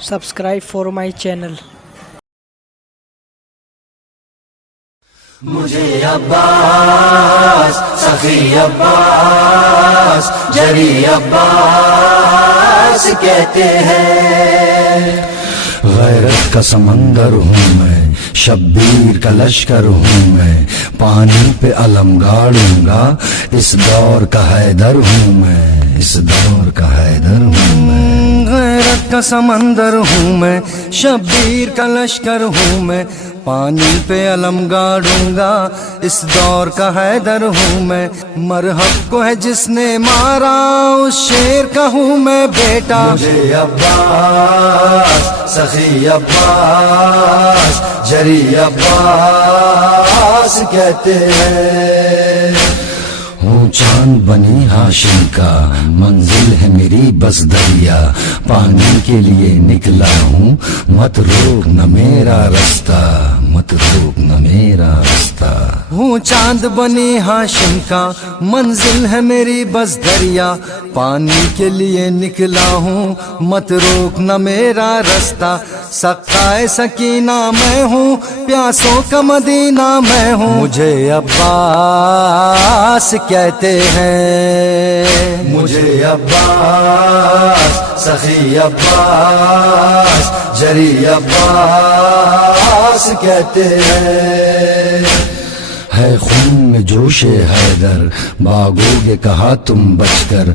subscribe for my channel. مجھے عباس سخی عباس جری عباس کہتے ہیں. غیرت کا سمندر ہوں میں، شبیر کا لشکر ہوں میں، پانی پہ علم گاڑوں گا، اس دور کا حیدر ہوں میں، اس دور کا حیدر ہوں میں. غیرت کا سمندر ہوں میں، شبیر کا لشکر ہوں میں، پانی پہ علم گاڑوں گا، اس دور کا حیدر ہوں میں. مرحب کو ہے جس نے مارا، اس شیر کا ہوں میں بیٹا. مجھے عباس سخی عباس جری عباس کہتے ہیں. ہوں چاند بنی ہاشم کا، منزل ہے میری بس دریا، پانی کے لیے نکلا ہوں، مت روک نہ میرا رستہ، مت روک نہ میرا رستہ. ہوں چاند بنی ہاشم کا، منزل ہے میری بس دریا، پانی کے لیے نکلا ہوں، مت روک نہ میرا رستہ. سقائے سکینہ میں ہوں، پیاسوں کا مدینہ میں ہوں. مجھے عباس کہتے ہیں، مجھے عباس سخی عباس جری عباس کہتے ہیں. ہے خون میں جوش حیدر، بھاگو گے کہا تم بچ کر،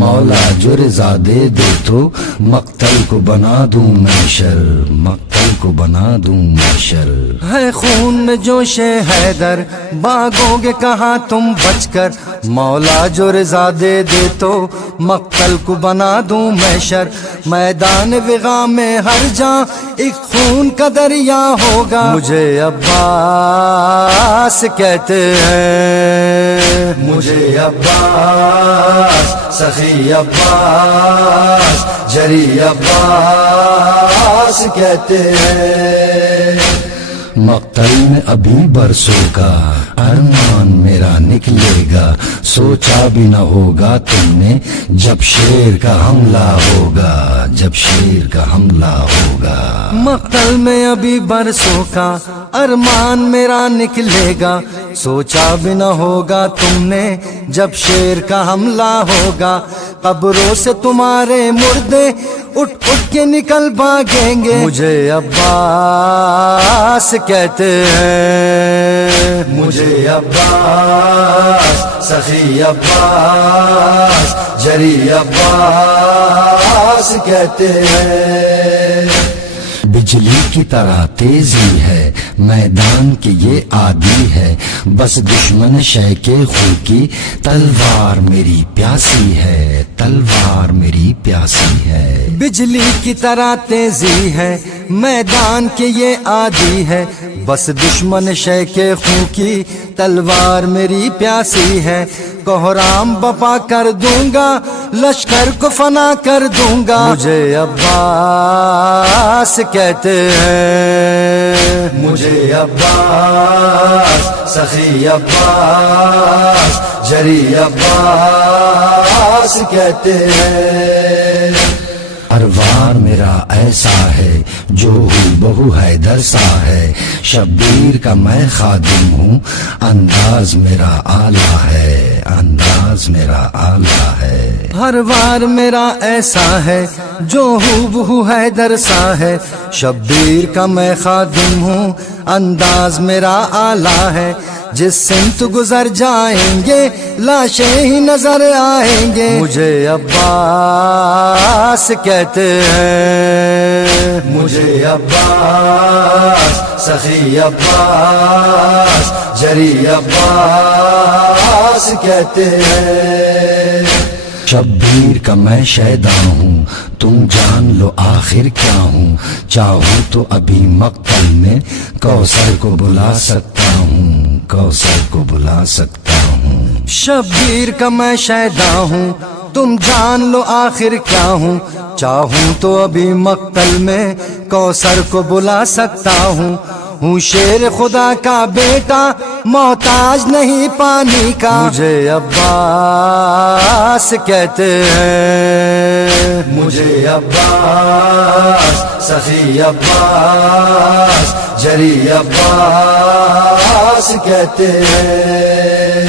مولا جو رضا دے دے تو مقتل کو بنا دوں محشر، مقتل کو بنا دوں محشر. ہے خون میں جوش حیدر، بھاگو گے کہا تم بچ کر، مولا جو رضا دے دے تو مقتل کو بنا دوں محشر. میدان وغا میں ہر جاں ایک خون کا دریا ہوگا. مجھے عباس کہتے ہیں، مجھے عباس سخی عباس جری عباس کہتے ہیں. مقتل میں ابھی برسوں کا ارمان میرا نکلے گا، سوچا بھی نہ ہوگا تم نے جب شیر کا حملہ ہوگا، جب شیر کا حملہ ہوگا. مقتل میں ابھی برسوں کا ارمان میرا نکلے گا، سوچا بھی نہ ہوگا تم نے جب شیر کا حملہ ہوگا. قبروں سے تمہارے مردے اٹھ اٹھ کے نکل بھاگیں گے. مجھے عباس کہتے ہیں، مجھے عباس سخی عباس جری عباس کہتے ہیں. بجلی کی طرح تیزی ہے میدان کی یہ عادی ہے، بس دشمن شے کے خو کی تلوار میری پیاسی ہے، تلوار میری پیاسی ہے. بجلی کی طرح تیزی ہے میدان کی یہ عادی ہے، بس دشمن شے کے خو کی تلوار میری پیاسی ہے. کوہرام بپا کر دوں گا، لشکر کو فنا کر دوں گا. مجھے عباس کہتے ہیں، مجھے عباس سخی عباس جری عباس کہتے ہیں. اروار میرا ایسا ہے جو بہو حیدر سا ہے، شبیر کا میں خادم ہوں، انداز میرا اعلیٰ ہے، انداز میرا اعلیٰ ہے. ہر وار میرا ایسا ہے جو بہو حیدر سا ہے، شبیر کا میں خادم ہوں، انداز میرا اعلیٰ ہے. جس سمت گزر جائیں گے لاشیں ہی نظر آئیں گے. مجھے عباس کہتے ہیں، مجھے عباس سخی عباس جری عباس کہتے ہیں. شبیر کا میں شیدا ہوں، تم جان لو آخر کیا ہوں، چاہوں تو ابھی مقتل میں کوثر کو بلا سکتا ہوں، کوثر کو بلا سکتا ہوں. شبیر کا میں شیدا ہوں، تم جان لو آخر کیا ہوں، چاہوں تو ابھی مقتل میں کوثر کو بلا سکتا ہوں. ہوں شیر خدا کا بیٹا، محتاج نہیں پانی کا. مجھے عباس کہتے ہیں، مجھے عباس سخی عباس جری عباس کہتے ہیں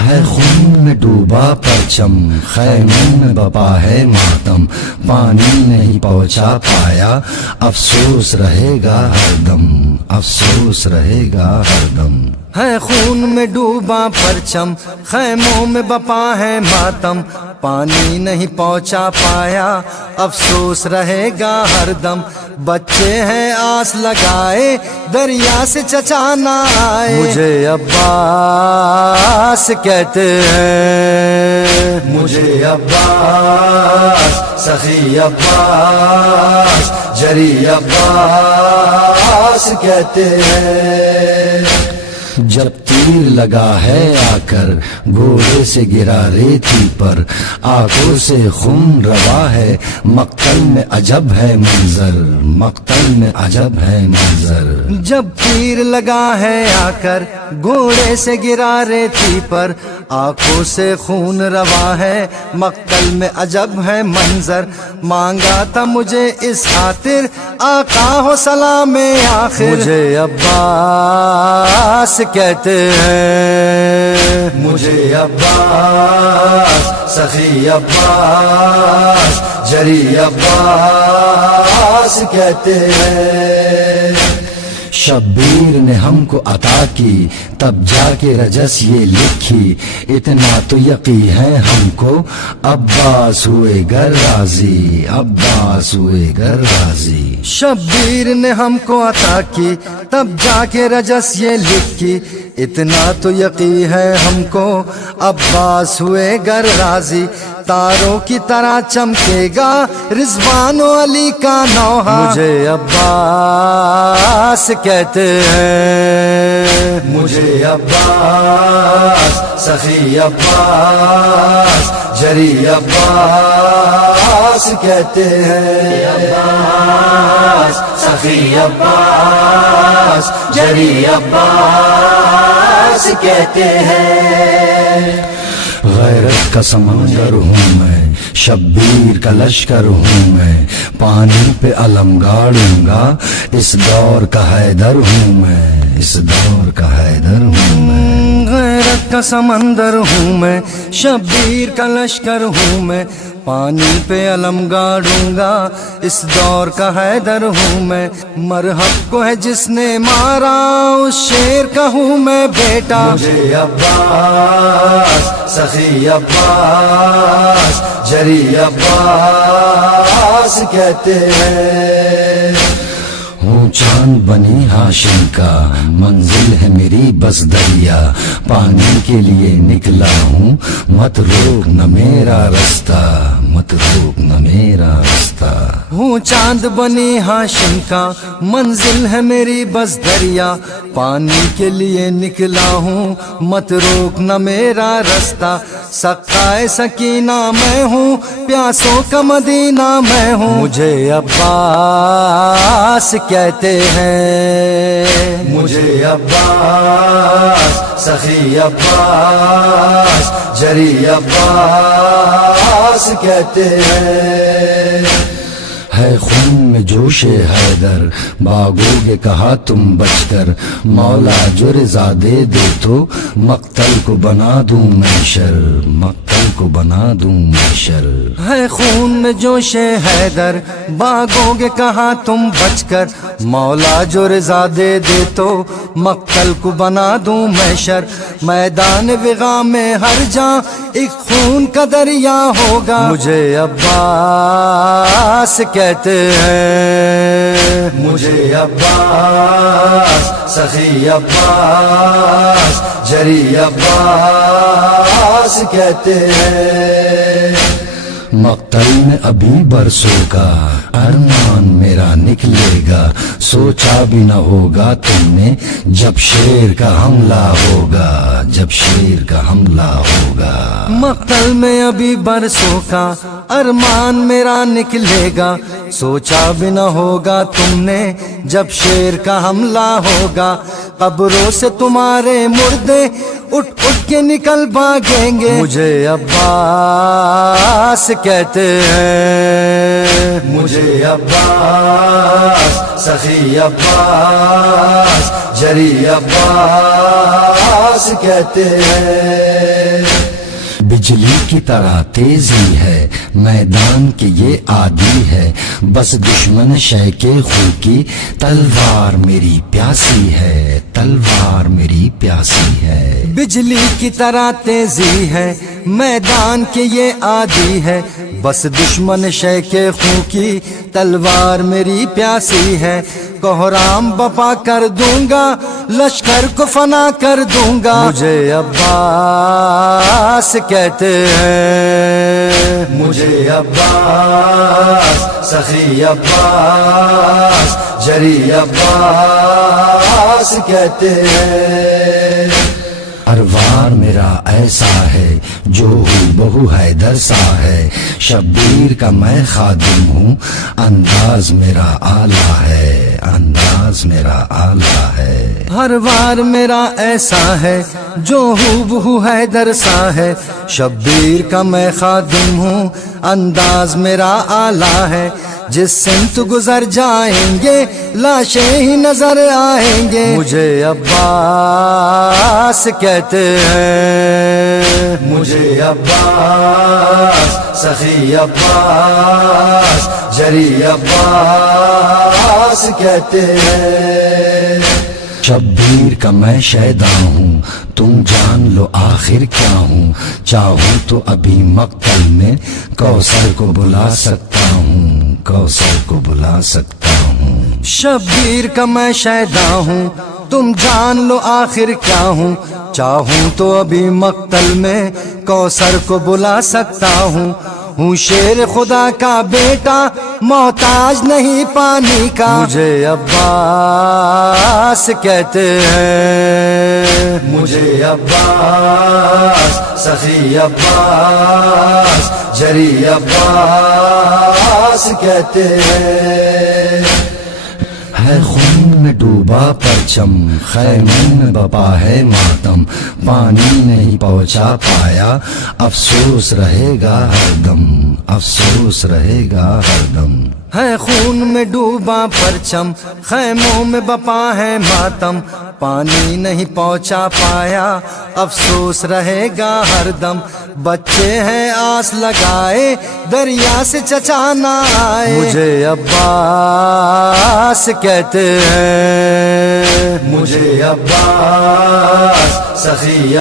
ہے خون میں ڈوبا پرچم خیموں میں بپا ہے ماتم پانی نہیں پہنچا پایا افسوس رہے گا ہر دم افسوس رہے گا ہر دم ہے خون میں ڈوبا پرچم خیموں میں بپا ہے ماتم پانی نہیں پہنچا پایا افسوس رہے گا ہر دم بچے ہیں آس لگائے دریا سے چچا نہ آئے مجھے عباس کہتے ہیں مجھے عباس سخی عباس جری عباس کہتے ہیں جب تیر لگا ہے آ کر گھوڑے سے گرا ریتی پر آنکھوں سے خون روا ہے مقتل میں عجب ہے منظر مقتل میں عجب ہے منظر جب تیر لگا ہے آ کر گھوڑے سے گرا ریتی پر آنکھوں سے خون روا ہے مقتل میں عجب ہے منظر مانگا تھا مجھے اس خاطر آقا ہو سلام آخر مجھے عباس کہتے ہیں مجھے عباس سخی عباس جری عباس کہتے ہیں شبیر نے ہم کو عطا کی تب جا کے رجس یہ لکھی اتنا تو یقین ہے ہم کو عباس ہوئے گر راضی عباس ہوئے گر راضی شبیر نے ہم کو عطا کی تب جا کے رجس یہ لکھی اتنا تو یقین ہے ہم کو عباس ہوئے گر راضی تاروں کی طرح چمکے گا رضوان و علی کا نوحہ مجھے عباس کہتے ہیں مجھے عباس سخی عباس جری عباس کہتے ہیں عباس سخی عباس جری عباس کہتے ہیں غیرت کا سمندر ہوں میں شبیر کا لشکر ہوں میں پانی پہ علم گاڑوں گا اس دور کا حیدر ہوں میں اس دور کا حیدر ہوں میں غیرت کا سمندر ہوں میں شبیر کا لشکر ہوں میں پانی پہ علم گاڑوں گا اس دور کا حیدر ہوں میں مرحب کو ہے جس نے مارا اس شیر کا ہوں میں بیٹا مجھے عباس سخی عباس جری عباس کہتے ہیں ہوں چاند بنی ہاشم کا منزل ہے میری بس دریا پانی کے لیے نکلا ہوں مت روک نہ میرا رستہ مت روک نہ میرا رستہ ہوں چاند بنی ہاشم کا منزل ہے میری بس دریا پانی کے لیے نکلا ہوں مت روک نہ میرا رستہ سقائے سکینہ میں ہوں پیاسوں کا مدینہ میں ہوں مجھے عباس کہتے ہیں مجھے عباس سخی عباس جری عباس کہتے ہیں ہے خون میں جوش حیدر باغو گے کہا تم بچ کر مولا جو رضا دے دے تو مقتل کو بنا دوں محشر مقتل کو بنا دوں محشر ہے خون میں جوش حیدر باغو گے کہا تم بچ کر مولا جو رضا دے دے تو مقتل کو بنا دوں محشر میدان وغا میں ہر جاں ایک خون کا دریا ہوگا مجھے عباس کہتے ہیں مجھے عباس سخی عباس جری عباس کہتے ہیں مقتل میں ابھی برسوں کا ارمان میرا نکلے گا سوچا بھی نہ ہوگا تم نے جب شیر کا حملہ ہوگا جب شیر کا حملہ ہوگا مقتل میں ابھی برسوں کا ارمان میرا نکلے گا سوچا بھی نہ ہوگا تم نے جب شیر کا حملہ ہوگا قبروں سے تمہارے مردے اٹھ اٹھ کے نکل بھاگیں گے. مجھے عباس کہتے ہیں, مجھے عباس, سخی عباس, جری عباس کہتے ہیں. بجلی کی طرح تیزی ہے میدان کی یہ عادی ہے, بس دشمن شے کے خو کی تلوار میری پیاسی ہے, تلوار میری پیاسی ہے. بجلی کی طرح تیزی ہے میدان کی یہ عادی ہے, بس دشمن شے کے خو کی تلوار میری پیاسی ہے. کوہرام بپا کر دوں گا, لشکر کو فنا کر دوں گا. مجھے عباس کہتے ہیں, مجھے عباس, سخی عباس, جری عباس کہتے ہیں. اروار میرا ایسا ہے جو بہو حیدر سا ہے, شبیر کا میں خادم ہوں, انداز میرا اعلیٰ ہے, انداز میرا اعلیٰ ہے. ہر وار میرا ایسا ہے جو بہو حیدر سا ہے, شبیر کا میں خادم ہوں, انداز میرا اعلیٰ ہے. جس سمت گزر جائیں گے لاشیں ہی نظر آئیں گے. مجھے عباس کہتے ہیں, مجھے عباس, سخی عباس, جری عباس کہتے ہیں. شبیر کا میں شیدا ہوں, تم جان لو آخر کیا ہوں, چاہوں تو ابھی مقتل میں کوثر کو بلا سکتا ہوں, کوثر کو بلا سکتا ہوں. شبیر کا میں شیدا ہوں, تم جان لو آخر کیا ہوں, چاہوں تو ابھی مقتل میں کوثر کو بلا سکتا ہوں. ہوں شیر خدا کا بیٹا, محتاج نہیں پانی کا. مجھے عباس کہتے ہیں, مجھے عباس, سخی عباس, جری عباس کہتے ہیں. ہے خون میں ڈوبا پرچم, خیمے میں بپا ہے ماتم, پانی نہیں پہنچا پایا, افسوس رہے گا ہر دم, افسوس رہے گا ہر دم. ہے خون میں ڈوبا پرچم, خیموں میں بپا ہے ماتم, پانی نہیں پہنچا پایا, افسوس رہے گا ہر دم. بچے ہیں آس لگائے, دریا سے چچا نہ آئے. مجھے عباس کہتے ہیں, مجھے عباس, سخی